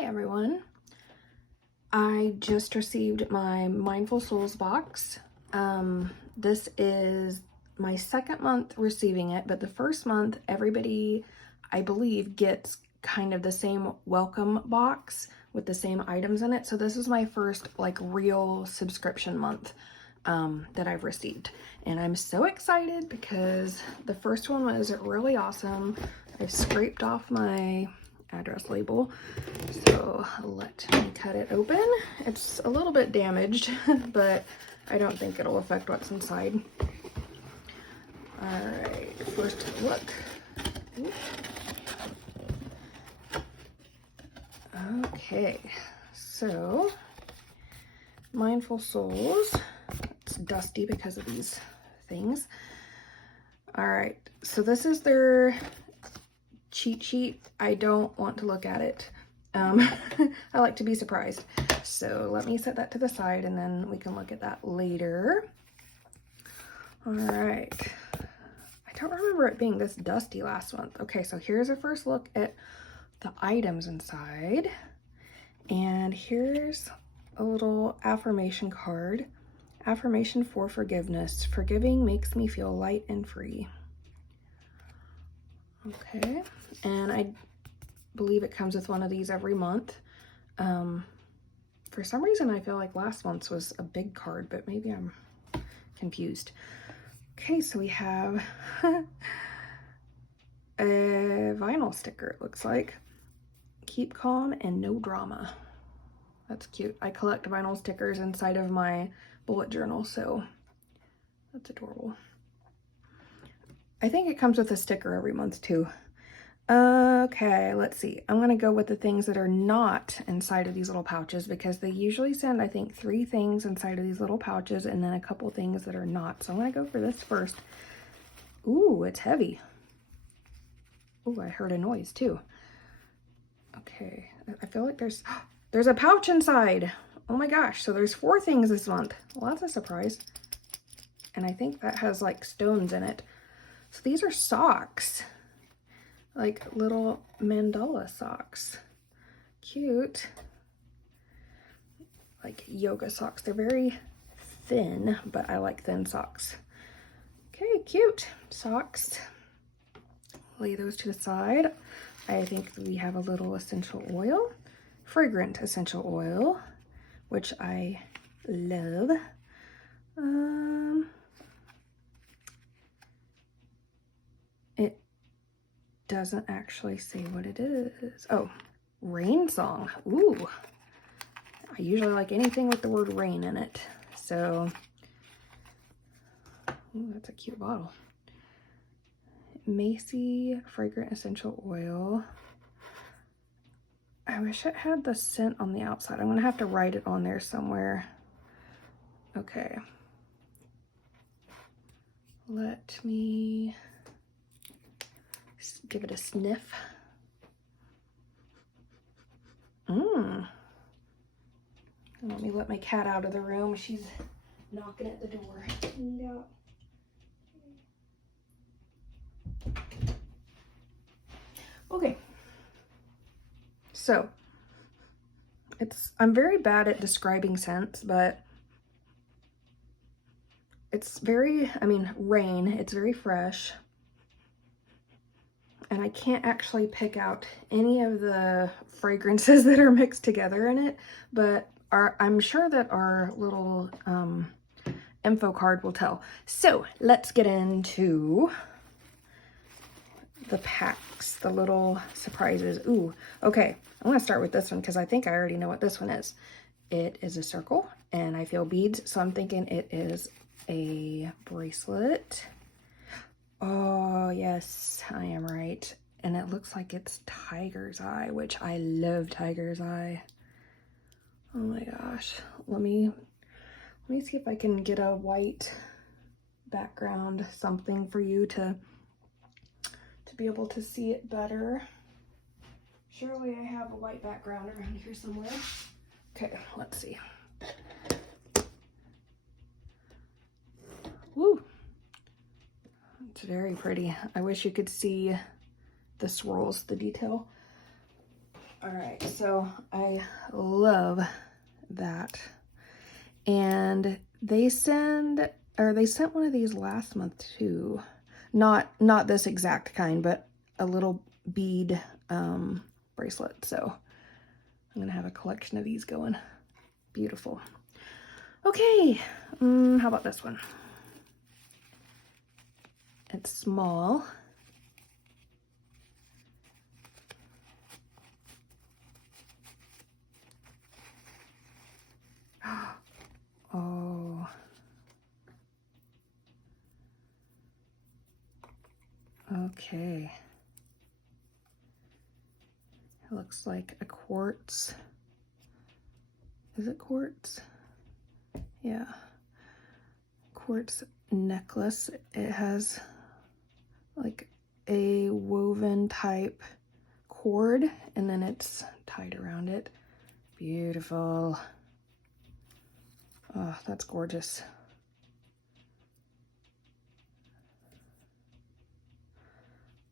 Hi everyone. I just received my Mindful Souls box. This is my second month receiving it, but the first month everybody, I believe, gets kind of the same welcome box with the same items in it. So this is my first like real subscription month that I've received. And I'm so excited because the first one was really awesome. I've scraped off my address label, so let me cut it open. It's a little bit damaged, but I don't think it'll affect what's inside. All right, first look. Okay, so Mindful Souls. It's dusty because of these things. All right, so this is their cheat sheet. I don't want to look at it. I like to be surprised. So let me set that to the side and then we can look at that later. All right. I don't remember it being this dusty last month. Okay, so here's a first look at the items inside. And here's a little affirmation card. Affirmation for forgiveness. Forgiving makes me feel light and free. Okay, and I believe it comes with one of these every month. For some reason I feel like last month's was a big card, but maybe I'm confused. Okay, so we have a vinyl sticker, it looks like. Keep calm and no drama. That's cute. I collect vinyl stickers inside of my bullet journal, so that's adorable. I think it comes with a sticker every month too. Okay, let's see. I'm gonna go with the things that are not inside of these little pouches because they usually send, I think, 3 things inside of these little pouches and then a couple things that are not. So I'm gonna go for this first. Ooh, it's heavy. Ooh, I heard a noise too. Okay, I feel like there's a pouch inside. Oh my gosh, so there's 4 things this month. Well, that's a surprise. And I think that has like stones in it. So these are socks. Like little mandala socks. Cute. Like yoga socks. They're very thin, but I like thin socks. Okay, cute socks. Lay those to the side. I think we have a little essential oil, fragrant essential oil, which I love. It doesn't actually say what it is. Oh, rain song. Ooh, I usually like anything with the word rain in it. So, ooh, that's a cute bottle. Macy fragrant essential oil. I wish it had the scent on the outside. I'm gonna have to write it on there somewhere. Okay. Let me give it a sniff. Let me let my cat out of the room. She's knocking at the door. Okay. So, I'm very bad at describing scents, but it's very, rain, it's very fresh. And I can't actually pick out any of the fragrances that are mixed together in it, but I'm sure that our little info card will tell. So let's get into the packs, the little surprises. Ooh, okay, I'm gonna start with this one because I think I already know what this one is. It is a circle and I feel beads, so I'm thinking it is a bracelet. Oh, yes, I am right. And it looks like it's tiger's eye, which I love tiger's eye. Oh my gosh. Let me see if I can get a white background, something for you to be able to see it better. Surely I have a white background around here somewhere. Okay, let's see. Woo! It's very pretty. I wish you could see the swirls, the detail. All right, so I love that. And they sent one of these last month too. Not this exact kind, but a little bead bracelet. So I'm gonna have a collection of these going. Beautiful. Okay, how about this one? It's small. Oh. Okay. It looks like a quartz. Is it quartz? Yeah. Quartz necklace. It has like a woven type cord and then it's tied around it. Beautiful. Oh, that's gorgeous.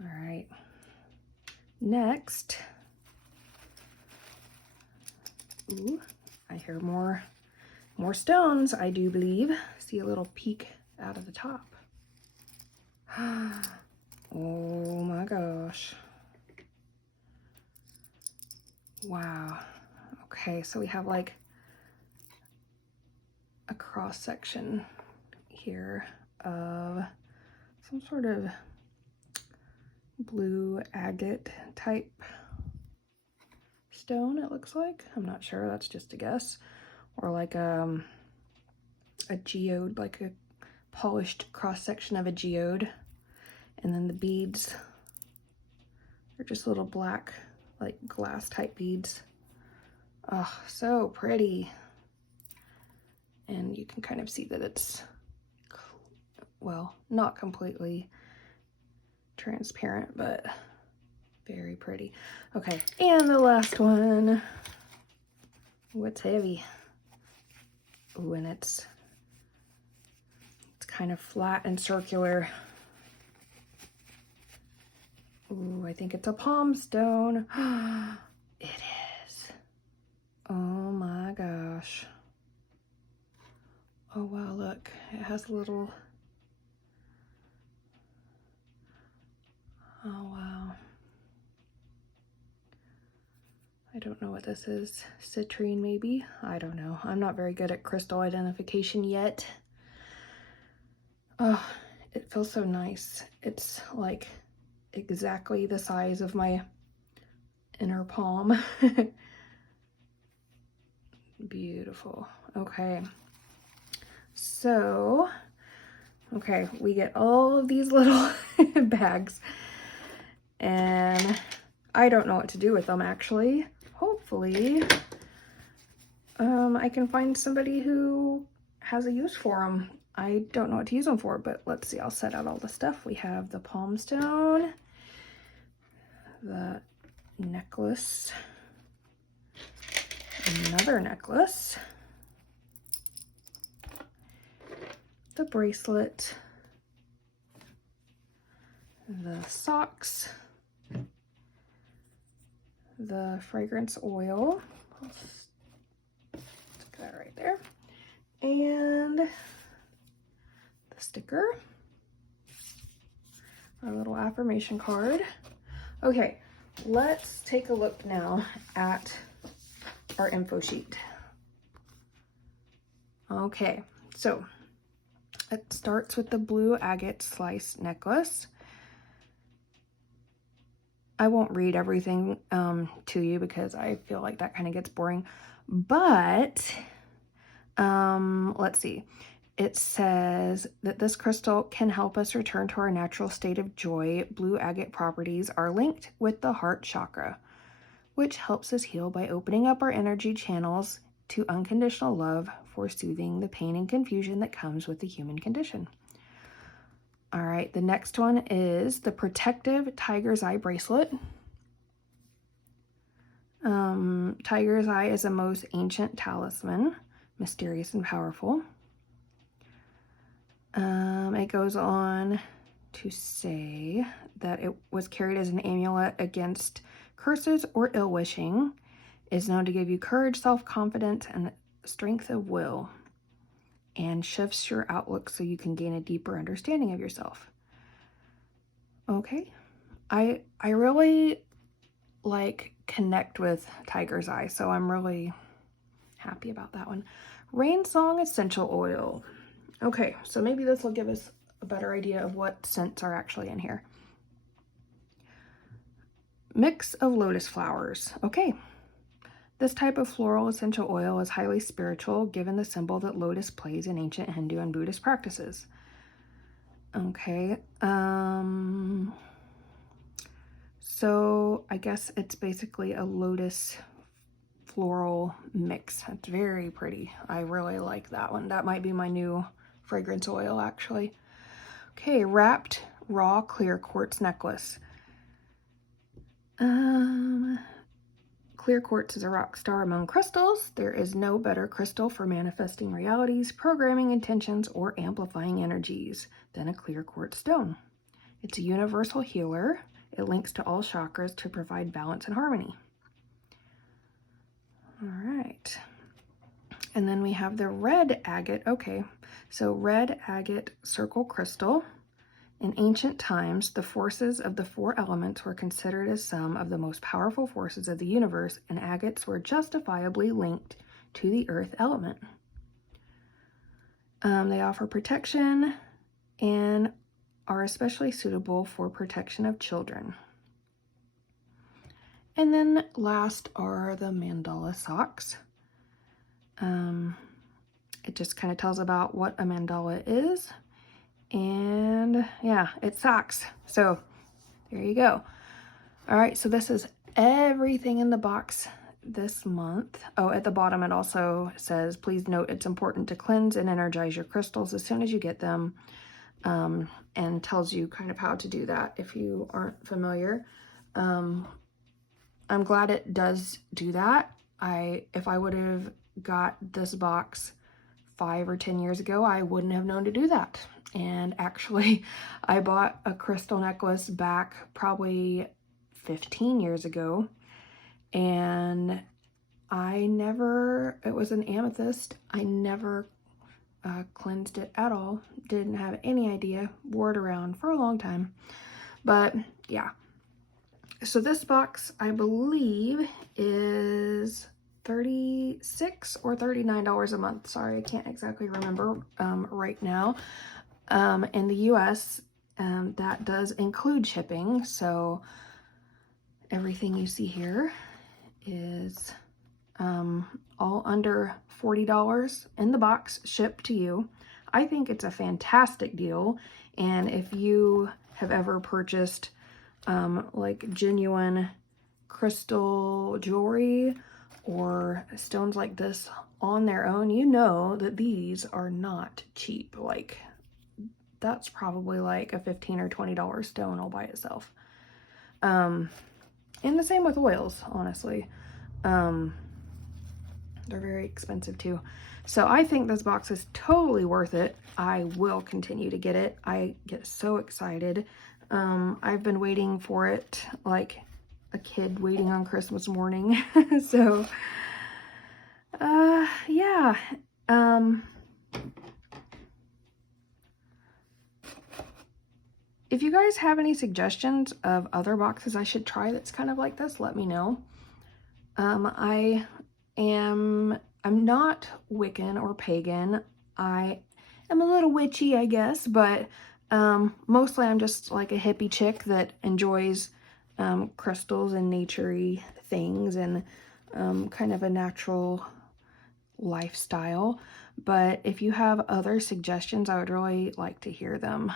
All right. Next. Ooh, I hear more stones, I do believe. See a little peek out of the top. Oh my gosh. Wow. Okay, so we have like a cross section here of some sort of blue agate type stone, it looks like. I'm not sure, that's just a guess. Or like a geode, like a polished cross section of a geode. And then the beads are just little black, like glass type beads. Oh, so pretty. And you can kind of see that it's, well, not completely transparent, but very pretty. Okay, and the last one. What's heavy? Ooh, and it's kind of flat and circular. Ooh, I think it's a palm stone. It is. Oh my gosh. Oh wow, look, it has a little, oh wow. I don't know what this is. Citrine maybe? I don't know. I'm not very good at crystal identification yet. Oh, it feels so nice. It's like exactly the size of my inner palm. Beautiful. Okay. So, okay, we get all of these little bags and I don't know what to do with them actually. Hopefully, I can find somebody who has a use for them. I don't know what to use them for, but let's see. I'll set out all the stuff. We have the palm stone, the necklace, another necklace, the bracelet, the socks, the fragrance oil, I'll stick that right there, and the sticker, our little affirmation card. Okay, let's take a look now at our info sheet. Okay, so it starts with the blue agate slice necklace. I won't read everything to you because I feel like that kind of gets boring, but let's see. It says that this crystal can help us return to our natural state of joy. Blue agate properties are linked with the heart chakra, which helps us heal by opening up our energy channels to unconditional love for soothing the pain and confusion that comes with the human condition. All right, the next one is the protective tiger's eye bracelet. Tiger's eye is a most ancient talisman, mysterious and powerful. It goes on to say that it was carried as an amulet against curses, or ill wishing. Is known to give you courage, self-confidence, and strength of will, and shifts your outlook so you can gain a deeper understanding of yourself. Okay, I really like connect with Tiger's Eye, so I'm really happy about that one. Rain Song Essential Oil. Okay, so maybe this will give us a better idea of what scents are actually in here. Mix of lotus flowers. Okay. This type of floral essential oil is highly spiritual, given the symbol that lotus plays in ancient Hindu and Buddhist practices. Okay. So I guess it's basically a lotus floral mix. It's very pretty. I really like that one. That might be my new fragrance oil, actually. Okay, wrapped raw clear quartz necklace. Clear quartz is a rock star among crystals. There is no better crystal for manifesting realities, programming intentions, or amplifying energies than a clear quartz stone. It's a universal healer. It links to all chakras to provide balance and harmony. All right. And then we have the red agate. Okay, so red agate circle crystal. In ancient times, the forces of the four elements were considered as some of the most powerful forces of the universe, and agates were justifiably linked to the earth element. They offer protection and are especially suitable for protection of children. And then last are the mandala socks. It just kind of tells about what a mandala is. And yeah, it sucks. So there you go. All right, so this is everything in the box this month. Oh, at the bottom it also says, please note it's important to cleanse and energize your crystals as soon as you get them, and tells you kind of how to do that if you aren't familiar. I'm glad it does do that. If I would have got this box 5 or 10 years ago, I wouldn't have known to do that. And actually, I bought a crystal necklace back probably 15 years ago, and it was an amethyst. I never cleansed it at all. Didn't have any idea. Wore it around for a long time. But yeah. So this box, I believe, is $36 or $39 a month. Sorry, I can't exactly remember right now. In the US, that does include shipping, so everything you see here is all under $40 in the box, shipped to you. I think it's a fantastic deal, and if you have ever purchased like genuine crystal jewelry or stones like this on their own, you know that these are not cheap. Like, that's probably like a $15 or $20 stone all by itself. And the same with oils, honestly. They're very expensive too. So I think this box is totally worth it. I will continue to get it. I get so excited. I've been waiting for it like a kid waiting on Christmas morning. So, yeah. If you guys have any suggestions of other boxes I should try that's kind of like this, let me know. I'm not Wiccan or pagan. I am a little witchy, I guess, but mostly I'm just like a hippie chick that enjoys crystals and nature-y things and kind of a natural lifestyle. But if you have other suggestions, I would really like to hear them,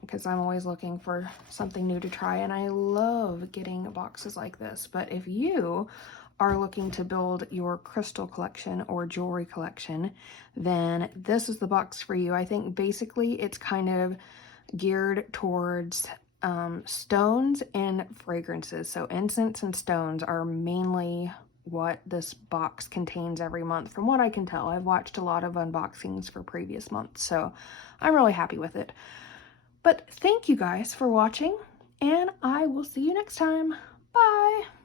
because I'm always looking for something new to try, and I love getting boxes like this. But if you are looking to build your crystal collection or jewelry collection, then this is the box for you. I think basically it's kind of geared towards stones and fragrances. So incense and stones are mainly what this box contains every month, from what I can tell. I've watched a lot of unboxings for previous months, so I'm really happy with it. But thank you guys for watching, and I will see you next time. Bye!